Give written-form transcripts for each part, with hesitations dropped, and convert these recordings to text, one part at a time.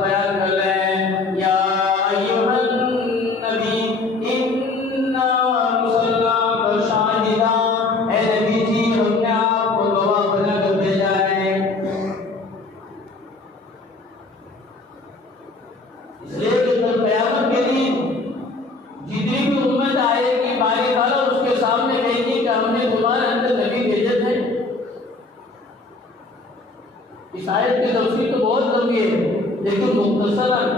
बयान लेकिन मुख्तसरन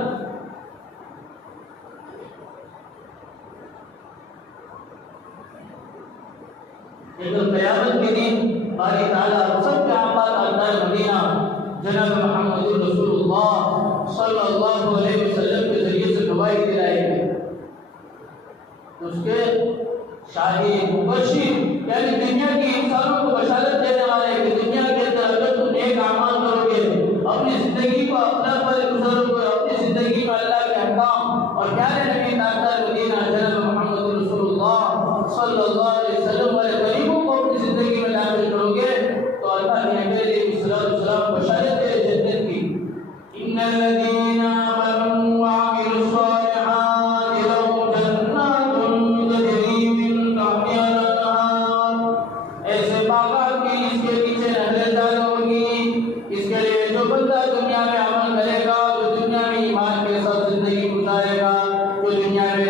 क़यामत के दिन बारी ताला सबके आबाद अंदर मदीना जनाब मोहम्मद रसूलुल्लाह सल्लल्लाहु अलैहि वसल्लम के जरिए से गवाही दिलाएंगे। उसके शाही मुबशिर यानी दुनिया के इंसानों को बशारत देने वाले कि दुनिया के अंदर अगर तुम नेक अमाल करोगे, अपनी जिंदगी को अपना पर गुजारोगे, अपनी जिंदगी में अल्लाह के अहकाम और प्यारे नबी ताजदार मदीना जनाब मोहम्मद रसूलुल्लाह सल्लल्लाहु अलैहि वसल्लम वाले करीमों को अपनी जिंदगी में दाखिल करोगे तो अल्लाह ने मेरे सलाम बशारत दे जन्नत की। इन्नल लदीना आमनू व अमिलुस सालिहाति लहुम जन्नातुन तजरी मिन तहतिहा अल-अनहार। ऐसे बागात की इसके पीछे नहरें जारी होंगी। इसके लिए जो बंदा दुनिया में अमल करेगा, जो दुनिया में ईमान के साथ जिंदगी गुजारेगा, जो दुनिया में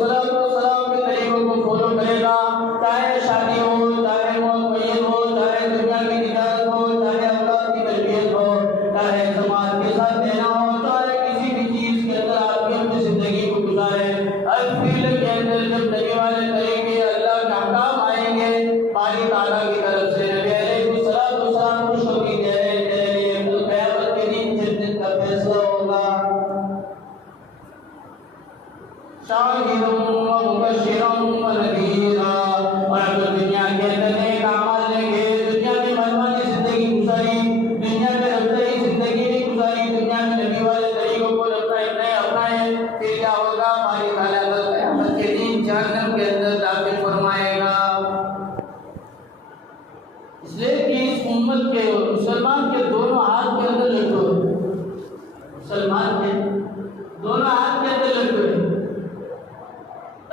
सलाम के तरीकों को फॉलो करेगा, चाहे शादी हो, चाहे मौत हो, चाहे दुनिया की तिजारत हो, चाहे औलाद की तरबियत हो, चाहे समाज के साथ देना हो, चाहे किसी भी चीज के अंदर आदमी अपनी जिंदगी को गुजारे, हर फील्ड के अंदर जब नबी वाले करेंगे अल्लाह के अहकाम आएंगे बारी ताला की तरफ से नबी अलैहिस्सलाम खुशखबरी दे रहे हैं तो क़यामत के दिन जन्नत का फैसला होगा। शाहिदुन व मुबश्शिरन व नज़ीरा। और अगर दुनिया के अंदर नेक अमाल लेंगे, दुनिया में मनमानी जिंदगी गुजारी, दुनिया में रफ़्तारी जिंदगी नहीं गुजारी, दुनिया में नबी वाले तरीकों को अपनाए, फिर क्या होगा? हमारी ताला क़यामत के दिन जहन्नम के अंदर दाखिल फरमाएगा। इसलिए कि इस उम्मत के और मुसलमान के दोनों हाथ के अंदर लड्डू है, मुसलमान के दोनों हाथ के अंदर लड्डू है।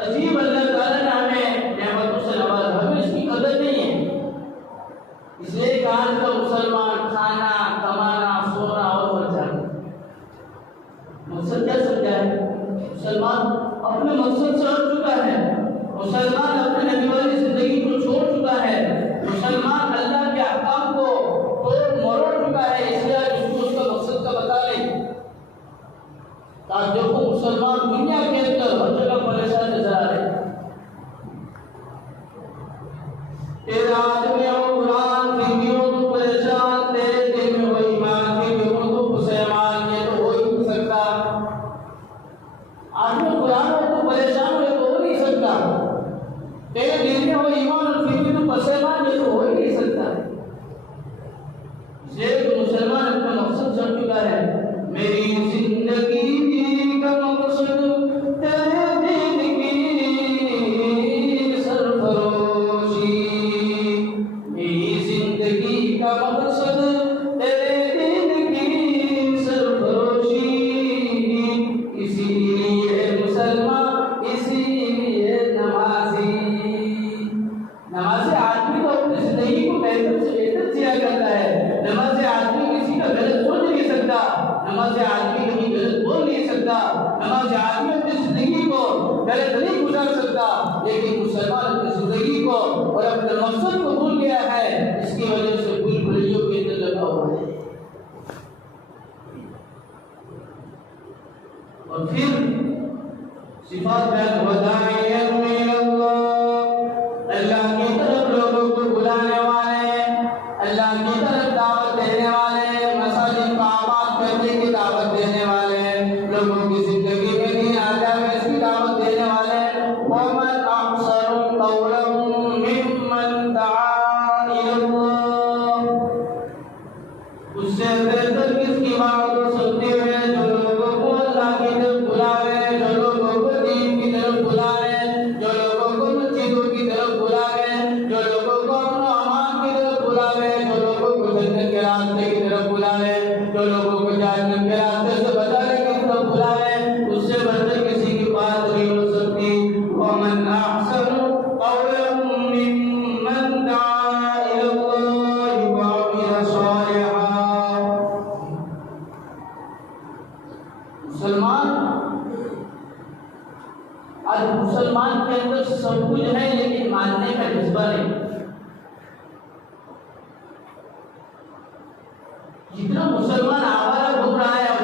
अजीब अल्लाह ताला ने हमें नेमतों से नवाजा, हमें इसकी कदर नहीं है। इसलिए कि आज का मुसलमान खाना, कमाना, सोना और मर जाना मकसद क्या समझा है? मुसलमान अपने मकसद से हट चुका है, मुसलमान अपने नबी वाली जिंदगी को छोड़ चुका है, मुसलमान अल्लाह के अहकाम को तोड़ मरोड़ चुका है। इसलिए उसको उसका मकसद का बता ले ताकि देखो मुसलमान दुनिया के अंदर हर जगह परेशान नजर आ रहे। तेरा आदमी हो कुरान फिर भी हो तो परेशान, तेरे दिल में हो ईमान फिर भी हो तो मुसलमान, ये तो हो ही नहीं सकता। आदमी कुरान हो तो परेशान हो तो हो नहीं सकता, तेरे दिल में हो ईमान फिर भी तो मुसलमान, ये तो हो ही नहीं सकता। इसलिए मुसलमान अपना मकसद समझ चुका है। मेरी जिंदगी का मकसद तेरे दीन की सरफरोशी, मेरी जिंदगी का मकसद तेरे दीन की सरफरोशी। इसीलिए मुसलमान, इसीलिए नमाजी। नमाज़ आदमी को अपनी जिंदगी को बेहतर से बेहतर जिया करता है। नमाज़ आदमी किसी का गलत सोच नहीं सकता, नमाज़ आदमी कभी गलत बोल नहीं सकता, नमाज़ आदमी अपनी जिंदगी को गलत नहीं गुजार सकता। लेकिन मुसलमान अपनी जिंदगी को और अपने मकसद को भूल गया है, इसकी वजह से भूल भुलैयों के अंदर लगा हुआ है। और फिर सिफात बयान वदाइयन मिनल्लाह, अल्लाह की तरफ लोगों को बुलाने वाले, अल्लाह की तरफ दावत देने वाले, मसाजिद को आबाद करने की दावत देने वाले, लोगों की जिंदगी में दीन आ जाए इसकी दावत देने वाले। वमन अहसनु कौलन मिम्मन दआ इलल्लाह, उससे बेहतर किसकी बात को सुनते हुए जो लोगों को अल्लाह की तरफ बुलावे, जो लोगों को दीन की तरफ बुलावे, जो लोगों को मस्जिदों की तरफ बुलावे, जो लोगों को अपने अमान की तरफ बुलावे, जो लोगों को जन्नत के रास्ते की तरफ बुलावे, जो लोगों को जहन्नम के रास्ते से बचाने की तरफ बुलावे, उससे बढ़कर किसी की बात नहीं हो सकती। वमन अहसनु कौलन मिम्मन दआ इलल्लाहि व अमिल सालिहान। मुसलमान आज मुसलमान के अंदर सब कुछ है लेकिन मानने का जज्बा नहीं। जितना मुसलमान आवारा घूम रहा है और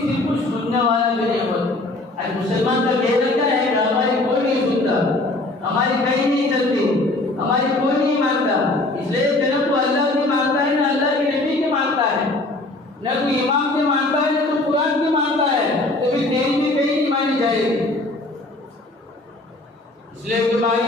सिर्फ कुछ सुनने वाला भी नहीं होता। आज मुसलमान का कहना क्या है कि हमारी कोई नहीं सुनता, हमारी कहीं नहीं चलती, हमारी कोई नहीं मानता। इसलिए न तो अल्लाह की मानता है, न अल्लाह के नबी के मानता है, न तो इमाम के मानता है, न तो कुरान के मानता है, तो फिर तेरी भी कहीं नहीं मानी जाएगी। इसलिए कि भाई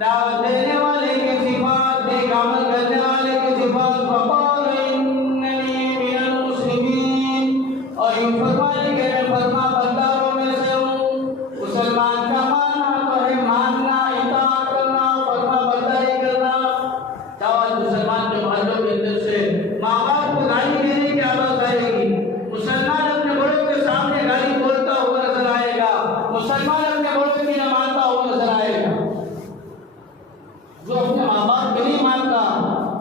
दावत देने वाले की सिफात, नेक अमल करने वाले की सिफात, वक़ाल इन्ननी मिनल मुस्लिमीन, और यूं फरमाने के मैं फरमा बंदारों में से हूँ। मुसलमान का मानना तो है मानना, इताअत करना, फरमा बंदारी करना। चाहे मुसलमान के मोहल्लों के अंदर से माँ बाप को गाली देने की आदत आएगी, मुसलमान अपने बड़ों के सामने गाली बोलता हुआ नजर आएगा, मुसलमान अपने बड़ों की न मानता हुआ नजर आएगा। जो अपने माँ बाप के नहीं मानता,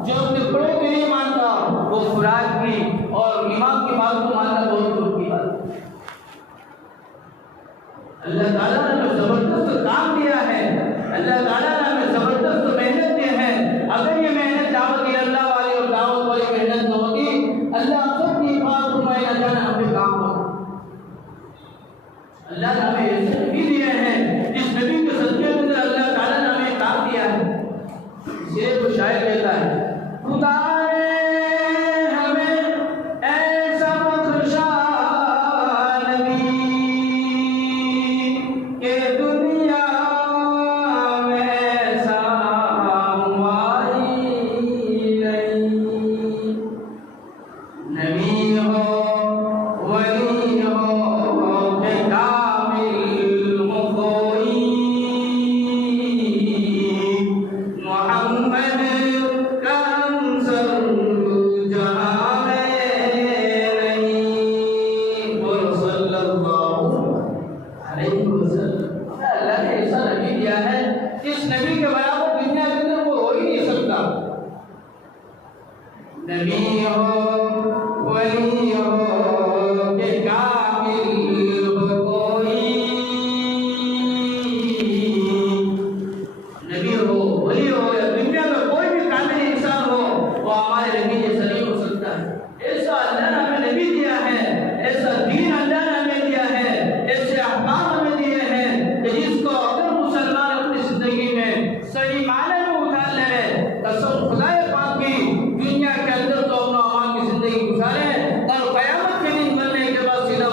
जो अपने बड़ों के नहीं मानता, वो खुराक की और इमाम की बात को मानना बहुत दूर की बात है। अल्लाह ताला ने हमें जबरदस्त काम दिया है, अल्लाह ताला ने हमें जबरदस्त मेहनत दी है। अगर ये मेहनत दावत अल्लाह वाली और दावत वाली मेहनत न होती, अल्लाह सबकी बात घुमाई न जाना हमें काम होता। अल्लाह ने हमें ऐसे नबी दिए हैं जिस नबी के सदके में अल्लाह ताला ने हमें काम दिया है। ये तो शायर कहता है, खुदा ने हमें ऐसा बख्शा नबी के दुनिया में ऐसा हुआ ही नहीं। नबी हो वली हो के कामिल हो कोई, मोहम्मद का हमसर जहां में नहीं। बोलो सल्लल्लाहु अलैहि वसल्लम। अल्लाह ने ऐसा नबी दिया है, इस नबी के बराबर दुनिया के अंदर कोई हो ही नहीं सकता। नबी हो वली हो के कामिल हो कोई, नबी हो वली हो या दुनिया में कोई भी कामिल इंसान हो, वो हमारे नबी जैसा नहीं हो सकता है। ऐसा अल्लाह ने हमें नबी दिया है, ऐसा दीन अल्लाह ने हमें दिया है, ऐसे अहकाम हमें दिए हैं कि जिसको अगर मुसलमान अपनी जिंदगी में सही मायने में उतार ले, कसम खुदाए पाक की, दुनिया के अंदर तो अपना अमान की जिंदगी गुजारे और क़यामत के दिन बनने के बाद सीधा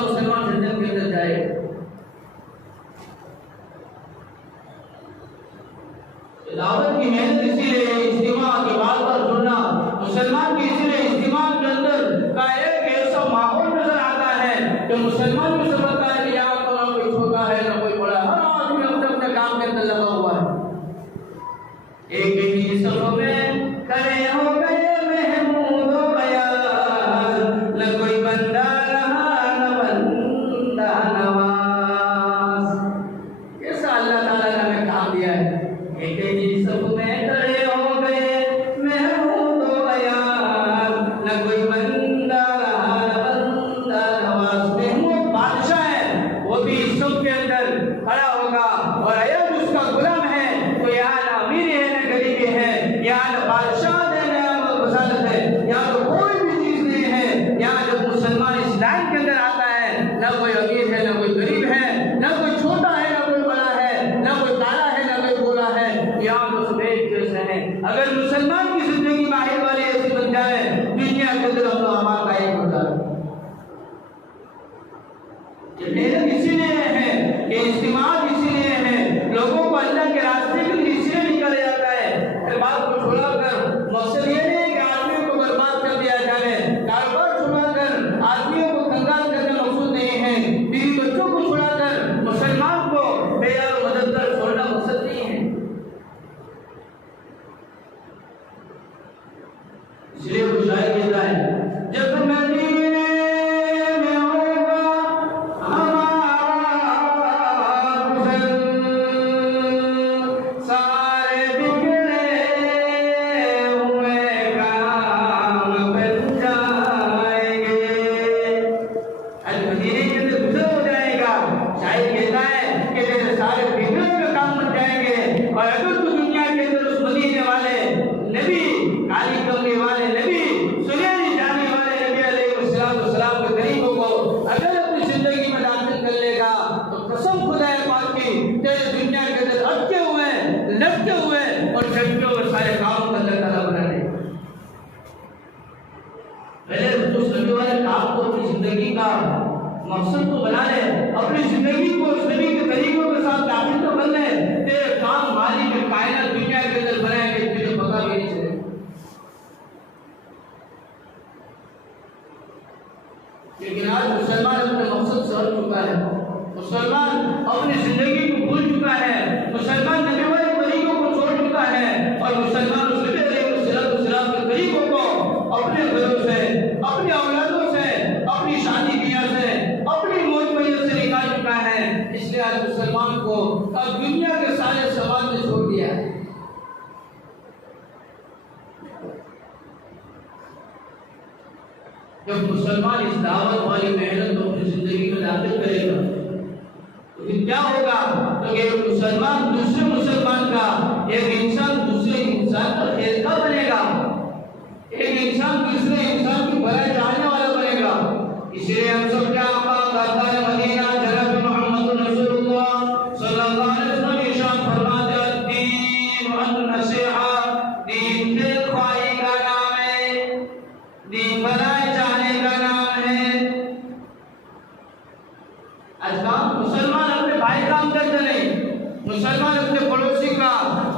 वाले काम को अपनी जिंदगी का मकसद तो बना ले, अपनी जिंदगी को उस नबी के तरीकों के साथ दाखिल तो कर ले। तेरे काम मालिक कायनात दुनिया के अंदर बनाएंगे, तुझे पता भी नहीं चलेगा। लेकिन आज मुसलमान अपने मकसद से हट चुका है, मुसलमान अपनी जिंदगी को भूल चुका है, मुसलमान नबी वाले तरीकों को छोड़ चुका है और मुसलमान उस नबी अलैहिस्सलाम के तरीकों को अपने घरों से, अपनी औलादों से, अपनी शादी ब्याह से, अपनी मौज मजे से निकाल चुका है। इसलिए आज मुसलमान को अब दुनिया के सारे समाज ने छोड़ दिया है। जब मुसलमान इस दावत वाली मेहनत को अपनी जिंदगी में दाखिल करेगा तो फिर क्या होगा? तो एक मुसलमान दूसरे मुसलमान का, एक इंसान दूसरे इंसान का खैरखा बनेगा, एक इंसान दूसरे इंसान की भलाई चाहने वाला बनेगा। इसलिए हम सब क्या सरदार मदीना जनाब मोहम्मद रसूलुल्लाह सल्लल्लाहु अलैहि वसल्लम इरशाद फरमाते हैं, दीन व नसीहा, दीन खैर ख्वाही का नाम है, दीन भलाई चाहने का नाम है। आज काम मुसलमान अपने भाई का हमदर्द नहीं, मुसलमान अपने पड़ोसी का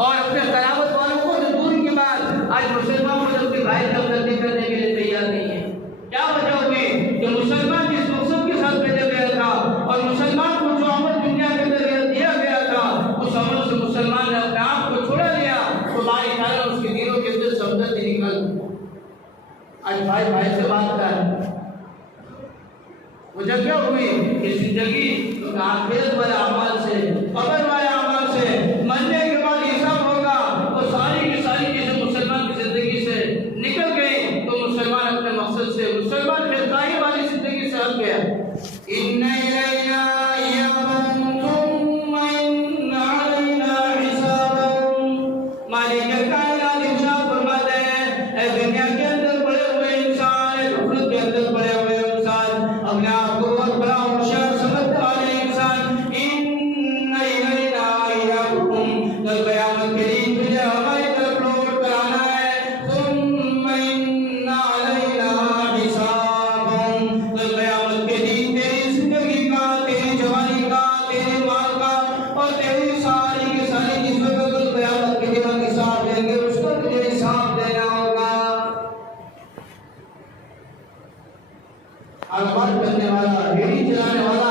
और अपने करावत वालों को तो दूर की बात, आज मुसलमान को अपने भाई का हमदर्दी करने के लिए तैयार नहीं है। क्या वजह होगी? कि मुसलमान जिस मकसद के साथ भेजा गया था और मुसलमान को जो अमल दुनिया के अंदर दिया गया था, उस अमल से मुसलमान ने अपने आप को छोड़ा लिया, तो हमारे कारण उसके दिलों के अंदर से हमदर्दी निकल। आज भाई भाई से बात कर, वजह क्या हुई? कि जिंदगी आखिरत वाले अमल से, कब्र वाले अमल से, मरने के बाद हिसाब होगा, वो सारी की सारी चीजें मुसलमान की जिंदगी से निकल गई, तो मुसलमान अपने मकसद से, मुसलमान खैरखाही वाली जिंदगी से हट गया। इन्ना इलैना इय्याबकुम सुम्मा इन्ना अलैना हिसाबकुम। मालिक कायनात इरशाद फरमाते हैं, ऐ दुनिया के अंदर पड़े हुए इंसान, गफलत के अंदर पड़े हुए इंसान, अपने आप को बहुत बड़ा होशियार समझने वाले इंसान, इन्ना इलैना इय्याबकुम, कल क़यामत के दिन तुझे हमारी तरफ लौट कर आना है। सुम्मा इन्ना अलैना हिसाबकुम, कल क़यामत के दिन तेरी जिंदगी का, तेरी जवानी का, तेरे माल का और तेरी सारी की सारी चीजों का कल क़यामत के दिन हम हिसाब देंगे, उसका तुझे हिसाब देना होगा। कारोबार करने वाला, रेहड़ी चलाने वाला,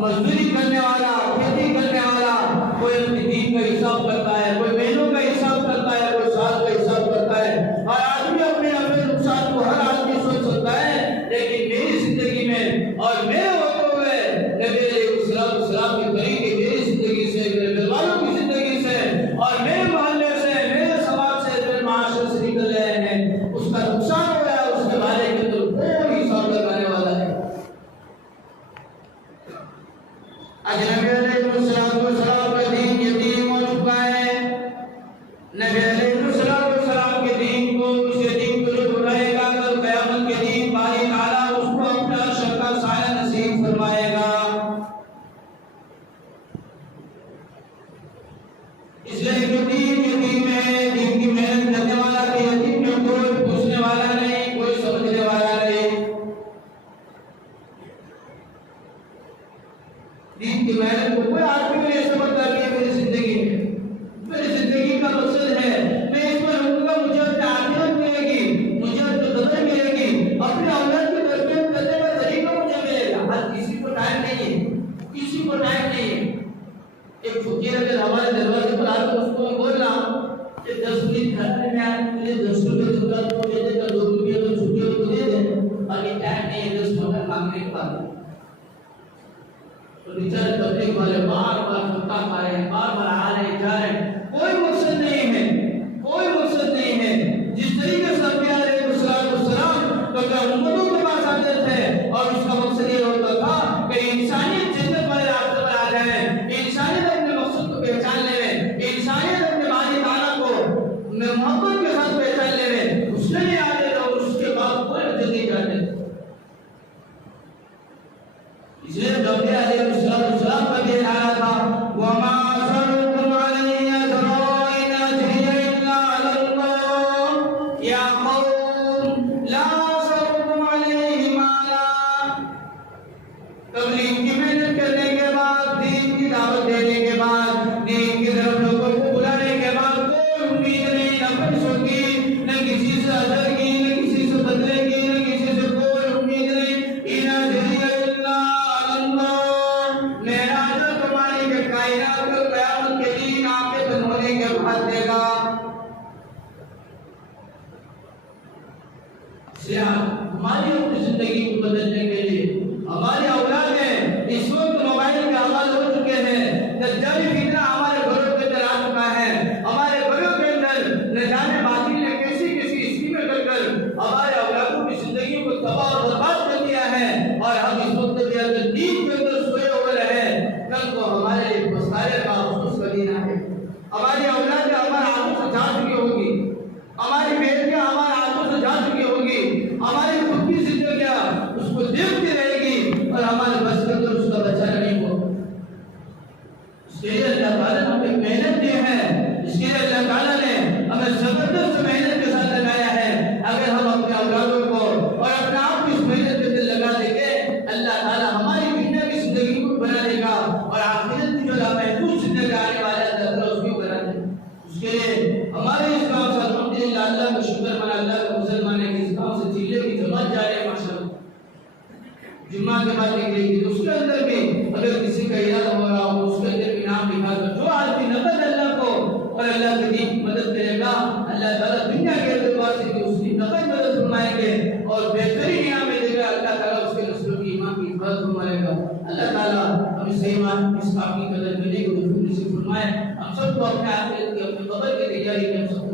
मजदूरी करने वाला, खेती करने वाला, कोई अपने दिन का हिसाब करता है, कोई महीनों का हिसाब करता है, कोई साल का हिसाब करता है। हर आदमी अपने अपने नुकसान को हर आदमी सोच सकता है, लेकिन मेरी जिंदगी में और मेरे होते हुए नबी अलैहिस्सलाम के तरीके मेरी जिंदगी से, मेरे घर वालों की जिंदगी से और मेरे मोहल्ले से, मेरे समाज से, मेरे माशरे से निकल रहे हैं, उसका नुकसान हो रहा है, उसके बारे में तो कोई हिसाब लगाने वाला है। आज नबी अलैहिस्सलाम का दीन यतीम हो चुका है। नबी अलैहिस्सलाम के दीन को, उस यतीम को जो उठाएगा, कल क़यामत के दिन बारी ताला उसको अपना अर्श का साया नसीब फरमाएगा। इसलिए जो दीन यतीम है, दीन की मेहनत करने वाला के यतीम में कोई पूछने वाला नहीं, कोई समझने वाला नहीं। दीन की मेहनत को कोई आदमी नहीं समझता कि मेरी जिंदगी में, मेरी जिंदगी का मकसद है, मैं इसमें रहूंगा, मुझे अपनी आखिरत मिलेगी, मुझे अपनी कदर मिलेगी, अपने औलाद की तरबियत करने का तरीका मुझे मिलेगा। आज किसी को टाइम नहीं है, किसी को टाइम नहीं है। एक फकीर अगर हमारे दरवाजे पर आकर उसको मैं बोल रहा हूँ कि 10 मिनट खाने में आए, मुझे 10 रुपये दूंगा तो दे देगा, 2 रुपये तो छुट्टी हो तो दे दे, बाकी टाइम नहीं है 10 मिनट मांगने का। तो बेचारे तबलीग वाले बार बार धक्का खा रहे हैं, बार बार आ रहे जा रहे हैं, कोई मकसद नहीं है, कोई मकसद नहीं है। जिस तरीके से नबी अलैहिस्सलाम तो क्या उम्मतों के पास आते थे और उसका मकसद ये होता था कि इंसानियत जन्नत वाले रास्ते पर आ जाए, इंसानियत अपने मकसद को पहचान ले, इंसानियत अपने बारी ताला को मोहब्बत के साथ पहचान ले, उसने नहीं आते थे और उसके बाद कोई वजह नहीं जाते। इसलिए नबी अलैहिस्सलाम का दिन आया था, वमा असरुकुम अलैहि अजरा इन अजरिया इल्ला अल्लाह, या कौम ला असरुकुम अलैहि मा इसलिए हमारी अपनी जिंदगी को बदलने के लिए हमारे औलाद में इस वक्त मोबाइल के आवाज हो चुके हैं, दज्जाली फितना हमारे घरों के अंदर आ चुका है। हमारे घरों के अंदर न जाने बातिल ने कैसी कैसी स्कीमें कर हमारे औलादों की जिंदगी को तबाह और बर्बाद कर दिया है। और हम इस वक्त भी अगर नींद के अंदर सोए हुए रहे, कल को हमारे लिए पछताने का अफसोस कर देना है। हमारी औलाद हमारे हाथों से जा चुकी होगी, हमारी बेटियां हमारे हाथों से जा चुकी होगी, हमारी खुद की जिंदगियां उसको देखती रहेगी और हमारे बस के अंदर उसका बचाना नहीं होगा। इसके लिए अल्लाह ताला ने हमें मेहनत दी है, इसके लिए अल्लाह ताला ने हमें जबरदस्त मेहनत के साथ लगाया है। अगर हम अपने औलादों को और अपने आप को इस मेहनत के अंदर लगा देंगे, अल्लाह ताला हमारी दुनिया की जिंदगी को बना देगा और आखिरत की जो महफूज जिंदगी आने वाला है अल्लाह उसको बना देगा। उसके लिए हमारे इस गांव से अल्हम्दुलिल्लाह अल्लाह का शुक्र माना, अल्लाह का मुसलमान है कि इस गांव से जिले की जमात जा रही है माशाअल्लाह, जुम्मा के बाद निकलेगी। तो उसके अंदर भी अगर किसी का इरादा हो रहा हो उसके अंदर भी नाम लिखा कर जो आदमी नकद अल्लाह को और अल्लाह के दीन की मदद करेगा, अल्लाह ताला दुनिया के एतबार से भी उसकी नकद मदद फरमाएंगे और बेहतरीन इनाम देगा। अल्लाह ताला उसके नस्लों की ईमान की हिफाजत फरमाएगा। अल्लाह ताला हमें सही ईमान इस बात की कदर करने को नसीब फरमाए। हम सबको अपने आखिरत की अपने कब्र की तैयारी में हम सबको